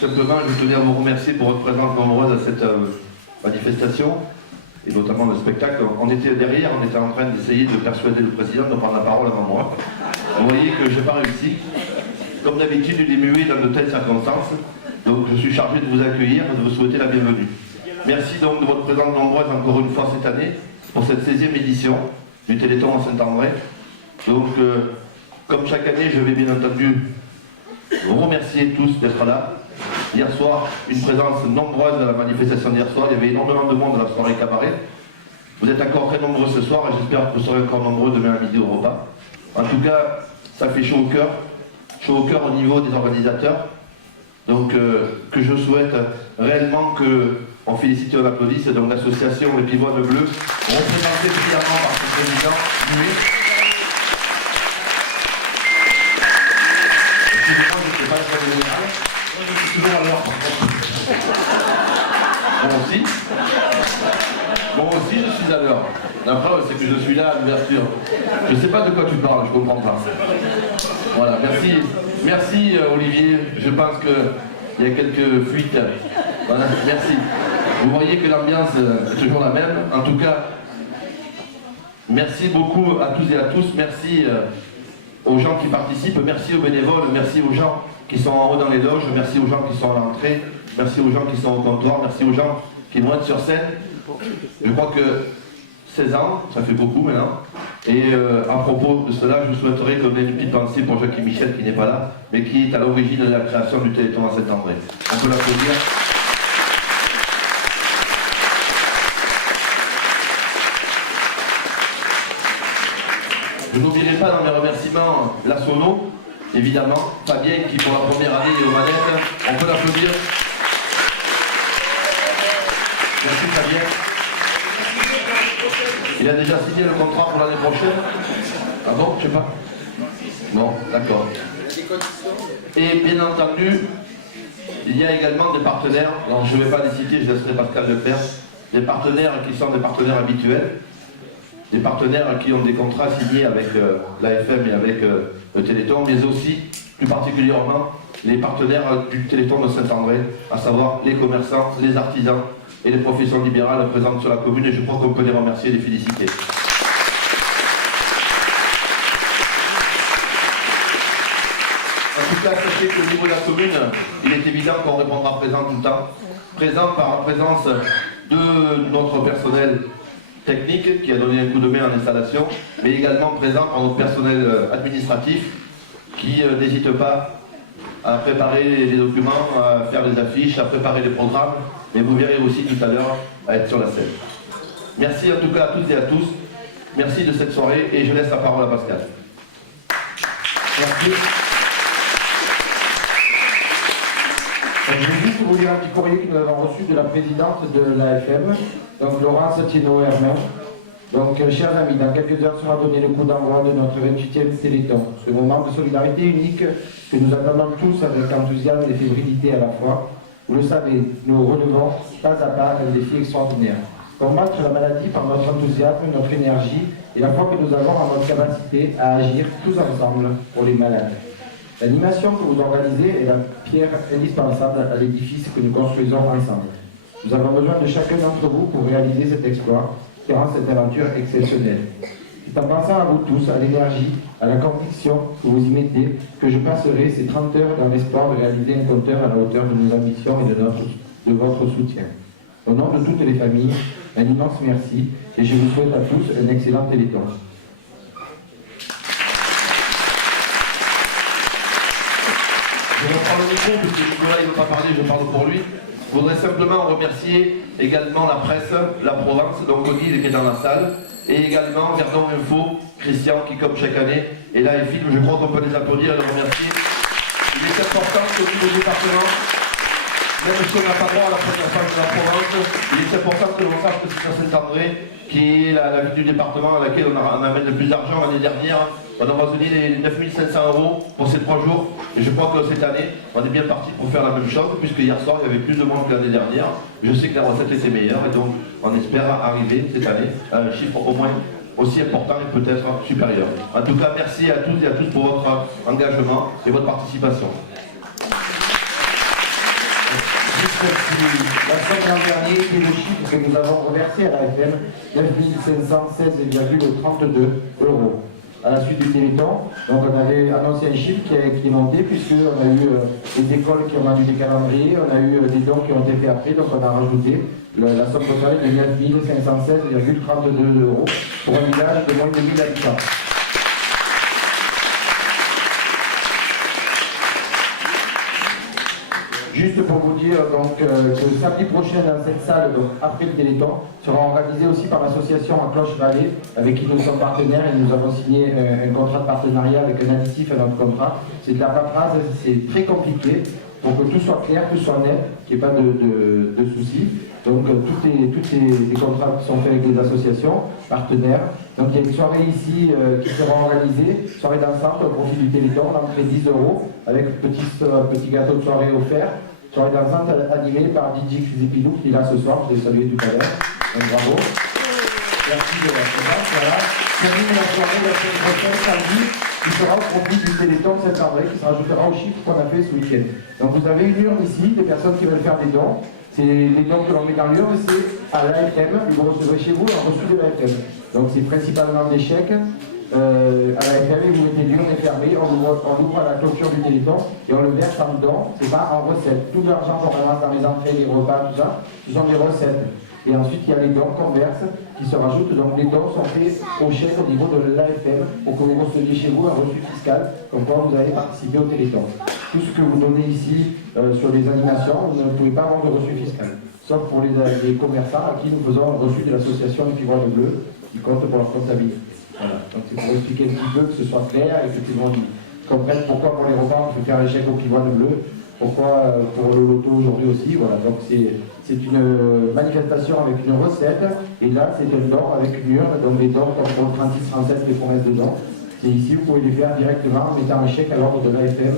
Simplement, je tenais à vous remercier pour votre présence nombreuse à cette manifestation, et notamment le spectacle. On était derrière, on était en train d'essayer de persuader le président de prendre la parole avant moi. Vous voyez que je n'ai pas réussi. Comme d'habitude, il est muet dans de telles circonstances. Donc je suis chargé de vous accueillir et de vous souhaiter la bienvenue. Merci donc de votre présence nombreuse encore une fois cette année, pour cette 16e édition du Téléthon à Saint-André. Donc, comme chaque année, je vais bien entendu vous remercier tous d'être là. Hier soir, une présence nombreuse à la manifestation d'hier soir. Il y avait énormément de monde à la soirée cabaret. Vous êtes encore très nombreux ce soir et j'espère que vous serez encore nombreux demain à midi au repas. En tout cas, ça fait chaud au cœur au niveau des organisateurs. Donc, que je souhaite réellement qu'on félicite et on applaudisse donc l'association Les Pivoines Bleus, représentée brillamment par son président Muet. Excusez-moi, je ne sais pas si vous général. Moi, je suis toujours à l'heure, par contre. Moi aussi, je suis à l'heure. La preuve, c'est que je suis là à l'ouverture. Je ne sais pas de quoi tu parles, je ne comprends pas. Voilà, merci. Merci Olivier, je pense qu'il y a quelques fuites. Voilà, merci. Vous voyez que l'ambiance est toujours la même. En tout cas, merci beaucoup à tous et à tous. Merci aux gens qui participent, merci aux bénévoles, merci aux gens qui sont en haut dans les loges, merci aux gens qui sont à l'entrée, merci aux gens qui sont au comptoir, merci aux gens qui vont être sur scène. Je crois que 16 ans, ça fait beaucoup maintenant. Et à propos de cela, je souhaiterais qu'on ait une petite pensée pour Jacques Michel qui n'est pas là, mais qui est à l'origine de la création du Téléthon à Saint-André. On peut l'applaudir. Je n'oublierai pas dans mes remerciements la Sono, évidemment, Fabien qui pour la première année est aux manettes. On peut l'applaudir. Merci Fabien. Il a déjà signé le contrat pour l'année prochaine. Ah bon, je sais pas. Bon, d'accord. Et bien entendu, il y a également des partenaires, alors je ne vais pas les citer, je laisserai Pascal le faire, des partenaires qui sont des partenaires habituels, des partenaires qui ont des contrats signés avec l'AFM et avec le Téléthon, mais aussi, plus particulièrement, les partenaires du Téléthon de Saint-André, à savoir les commerçants, les artisans et les professions libérales présentes sur la commune, et je crois qu'on peut les remercier et les féliciter. En tout cas, sachez qu'au niveau de la commune, il est évident qu'on répondra présent tout le temps. Présent par la présence de notre personnel technique qui a donné un coup de main en installation, mais également présent par notre personnel administratif qui n'hésite pas à préparer les documents, à faire les affiches, à préparer les programmes, et vous verrez aussi tout à l'heure à être sur la scène. Merci en tout cas à toutes et à tous. Merci de cette soirée et je laisse la parole à Pascal. Merci. Je vais juste vous lire un petit courrier que nous avons reçu de la présidente de l'AFM, donc Laurence Tino-Hermin. Donc, chers amis, dans quelques heures sera donné le coup d'envoi de notre 28e Téléthon. Ce moment de solidarité unique que nous attendons tous avec enthousiasme et fébrilité à la fois. Vous le savez, nous relevons pas à pas un défi extraordinaire. Combattre la maladie par notre enthousiasme, notre énergie et la foi que nous avons en notre capacité à agir tous ensemble pour les malades. L'animation que vous organisez est la pierre indispensable à l'édifice que nous construisons ensemble. Nous avons besoin de chacun d'entre vous pour réaliser cet exploit, qui rend cette aventure exceptionnelle. C'est en pensant à vous tous, à l'énergie, à la conviction que vous y mettez, que je passerai ces 30 heures dans l'espoir de réaliser un compteur à la hauteur de nos ambitions et de votre soutien. Au nom de toutes les familles, un immense merci et je vous souhaite à tous un excellent Téléthon. Je reprends le micro parce que Nicolas ne veut pas parler, je parle pour lui. Je voudrais simplement remercier également la presse, la Provence, donc Odile qui est dans la salle, et également Verdon Info, Christian qui comme chaque année est là et filme. Je crois qu'on peut les applaudir et les remercier. Il est important que au département, même si on n'a pas droit à la première page de la Provence, il est important que l'on sache que c'est à Saint-André qui est la ville du département à laquelle on amène le plus d'argent. L'année dernière, on a donné les 9 500 € pour ces 3 jours. Et je crois que cette année, on est bien parti pour faire la même chose, puisque hier soir, il y avait plus de monde que l'année dernière. Je sais que la recette était meilleure, et donc on espère arriver cette année à un chiffre au moins aussi important et peut-être supérieur. En tout cas, merci à toutes et à tous pour votre engagement et votre participation. la somme l'an dernier était le chiffre que nous avons reversé à l'AFM, 9 516,32 €. À la suite du Téléthon, donc on avait annoncé un chiffre qui est monté, puisqu'on a eu des écoles qui ont annulé des calendriers, on a eu des dons qui ont été faits après, donc on a rajouté la somme totale de 9 516,32 € pour un village de moins de 1000 habitants. Juste pour vous dire donc, que samedi prochain dans cette salle, donc, après le Téléthon, sera organisé aussi par l'association à Cloche-Vallée, avec qui nous sommes partenaires et nous avons signé un contrat de partenariat avec un additif à notre contrat. C'est de la paperasse, c'est très compliqué pour que tout soit clair, tout soit net, qu'il n'y ait pas de soucis. Donc tous les contrats sont faits avec des associations partenaires. Donc il y a une soirée ici qui sera organisée, soirée dansante au profit du Téléthon, l'entrée 10 € avec petit gâteau de soirée offert. Soirée dansante animée par DJ Zipilou qui est là ce soir, je l'ai salué tout à l'heure. Donc bravo. Merci de la présence. Voilà. Termine la soirée la semaine prochaine, samedi, qui sera au profit du Téléthon Saint-André, qui se rajoutera au chiffre qu'on a fait ce week-end. Donc vous avez une urne ici, des personnes qui veulent faire des dons. C'est les dons que l'on met dans l'urne, c'est à l'AFM, vous recevrez chez vous un reçu de l'AFM. Donc c'est principalement des chèques. À l'AFM, vous mettez l'urne est fermée, on l'ouvre à la clôture du Téléthon et on le verse en don, c'est pas en recette. Tout l'argent qu'on ramasse dans les entrées, les repas, tout ça, ce sont des recettes. Et ensuite, il y a les dons qu'on verse qui se rajoutent. Donc les dons sont faits au chèque au niveau de l'AFM pour que vous receviez chez vous un reçu fiscal, comme quoi vous avez participé au Téléthon. Tout ce que vous donnez ici sur les animations, vous ne pouvez pas avoir de reçu fiscal. Sauf pour les commerçants à qui nous faisons un reçu de l'association Les Pivoines Bleues qui compte pour leur comptabilité. Voilà. Donc c'est pour expliquer un petit peu que ce soit clair et que tout le monde comprenne pourquoi pour les repas on peut faire les chèques aux Pivoines Bleues, pourquoi pour le loto aujourd'hui aussi. Voilà. Donc c'est une manifestation avec une recette et là c'est un don avec une urne, donc les dons comme pour le 36-37 les promesses de dons. C'est ici, vous pouvez les faire directement en mettant un chèque à l'ordre de l'AFM.